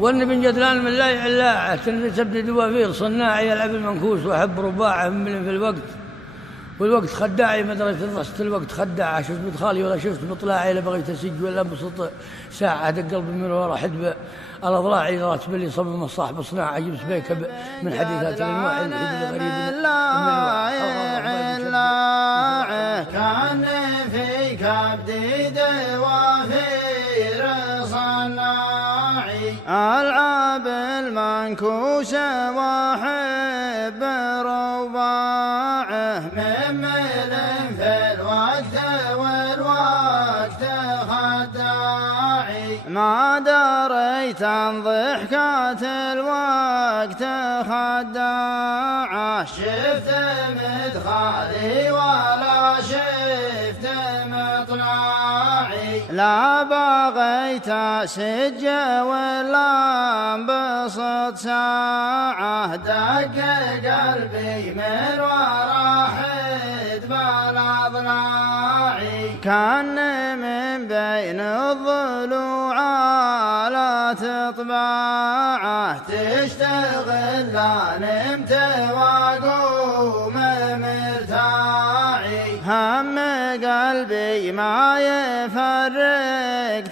وأن بن جدلان من لا يعلاعه تنس بن دوافير صناع يلعب المنكوس وأحب رباعه من في الوقت، والوقت خداعي مدرسة الرصد الوقت خداعة، شفت مدخالي ولا شفت مطلعي، لا بغيت أسج ولا انبسط ساعة دق قلبي من ورا حدب الأضلاعي راتب اللي صمم الصاحب صناعة أجيب سبيكة من حديثات الأنواع الحديث الغريب كان في كبدي دوافير صناعي ألعب المنكوس وأحب رباعه ممل في الوقت والوقت خداعي ما دريت عن ضحكات الوقت خداعه شفت مدخالي ولا شفت مطلعي لا بغيت أسج ولا انبسط ساعة دق قلبي من ورا حدب الأضلاعي كان من بين الضلوع لا تطبعه تشتغل لا نمت واقوم مرتاعي هم قلبي ما يفرق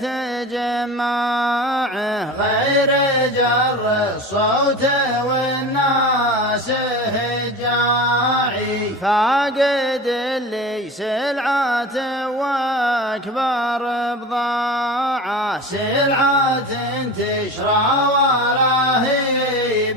تجمعه غير جر الصوت والناس هجاعي فاقد اللي سلعة واكبر بضاعة سلعة تشرى ولا هي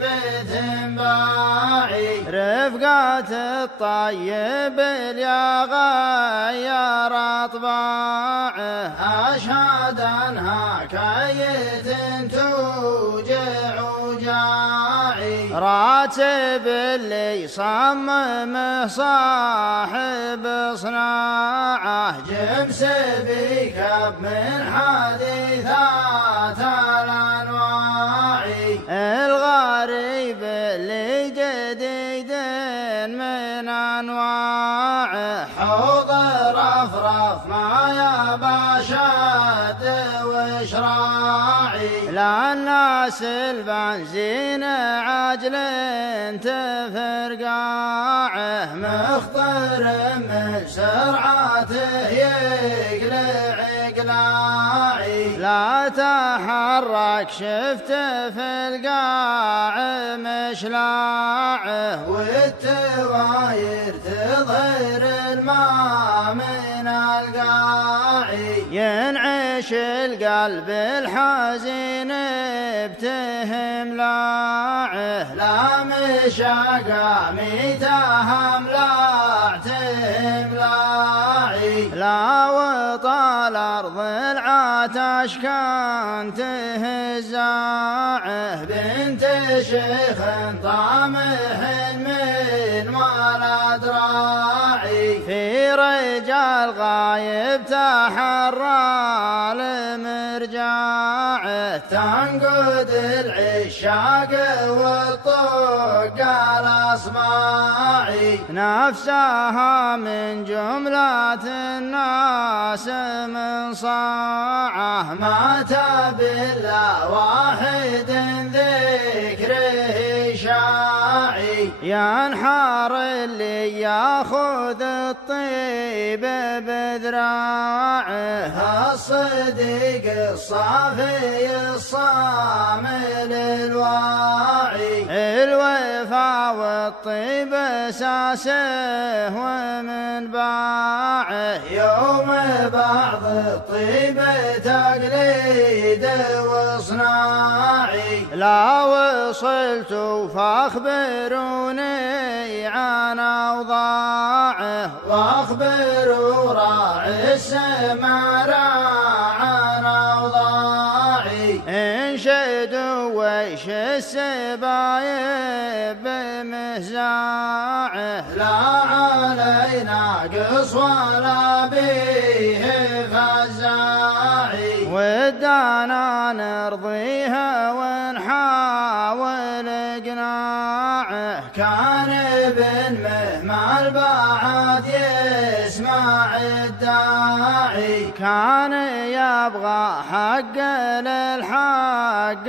بتنباعي رفقات الطيب اللي غير اطباعه اشهد انها كيت توجع وجاعي راتب اللي صممه صاحب صناعه جمس بكب من حديثات الانواع الغريب اللي جديد من انواعه حوض رفرف ما يابا شد وشراعي لا الناس البنزين عجل تفرقاعه مخطر من سرعته يقلع قلاعي لا تحرك شفت في القاع مشلاعه والتواير تظهر الماء من القاعي ينعش القلب الحزين بتهم لاعه لا مشاقة ميتهم لاعتهم لاعي لا وطال أرض العتش كان تهزاعه بنت شيخ طامح من ولد راعي في رجال غايب تحرى لمرجاعه تنقد العشاق والطوق الأصباعي نفسها من جملة الناس من صاعه مات بالله واحد ذكره شاعي ينحر اللي ياخذ الطيب بذراعه الصديق الصافي الصامل الواعي الوفا والطيب اساسه ومن باعه يوم بعض الطيب تقليد وصناعي لا وصلت فاخبروني عن اوضاعه واخبروا راعي السماء عن اوضاعي انشدوا ويش السبايب بمهزاعه لا علينا قص ولا به فزاعي ودانا نرضيها ونحاول اقناعه كان ابن مهما البعد يسمع الداعي كان يبغى حق للحق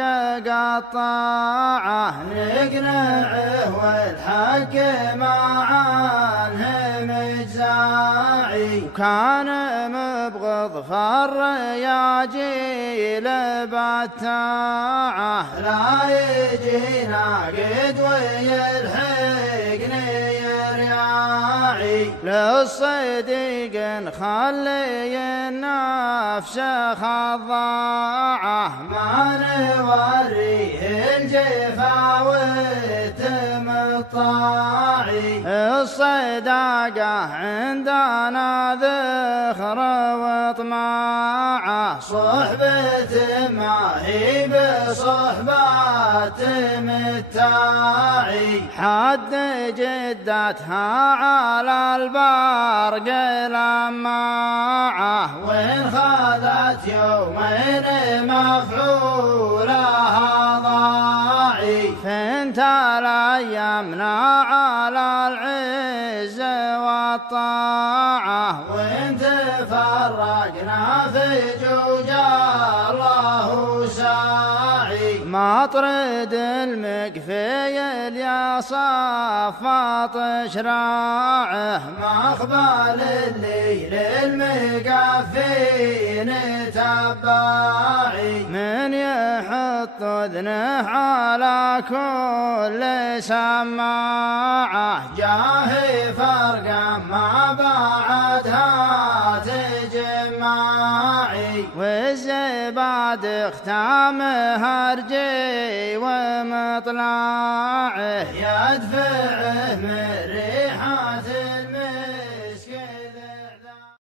قطاعه نقنعه والحق ما عنه مجزاعي وكان مبغض فالرياجيل بتاعه لا يجي ناقد ويلحقني رياعي للصديق نخلي النفس خضاعه ما نوريه الجفا وتمطاعي الصداقة عندنا ذخر وطماعه صحبة ما هي بصحبات متاعي حد جدتها على البرق لماعه وإن خذت يومين مفعولها ضاعي فانت الأيامنا على العز والطاعة وإن تفرقنا في جوج الله ساعي مطرد المكفي يا صفاط شراعه ما اقبال الليل المقفين تباعي من يحط اذنه على كل سماعه جاهي فرقا ما بعدها تجماعي والزباد اختامها رجي ومطلعه يدفعه